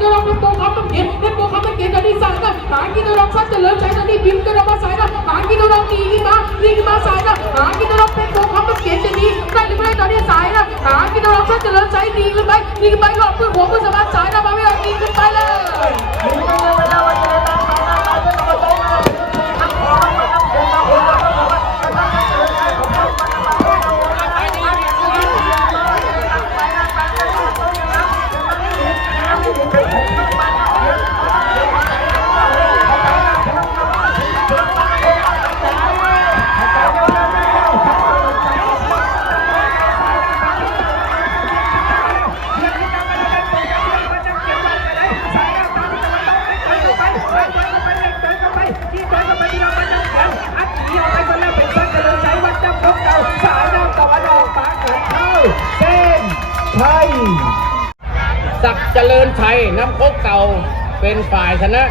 กินรองรับตัวคำมันเกียรรับตัวคำมันเกียรตอนนี้สายนะหากินรองสัตว์เจริญใจตอนนี้บิมกินรองมาสายนะหากินรองดีกิมาตีกิมาสายนะหากินรองเป็นตัวคำมันเกียรจะดีได้หรือไม่ตอนนี้สายนะหากินรองสัตว์เจริญใจดีหรือไม่ดีหรือไม่หลอเพื่อหัวเพื่สมาร์ทใจ ศักดิ์เจริญชัยน้ำโคกเก่าเป็นฝ่ายชนะ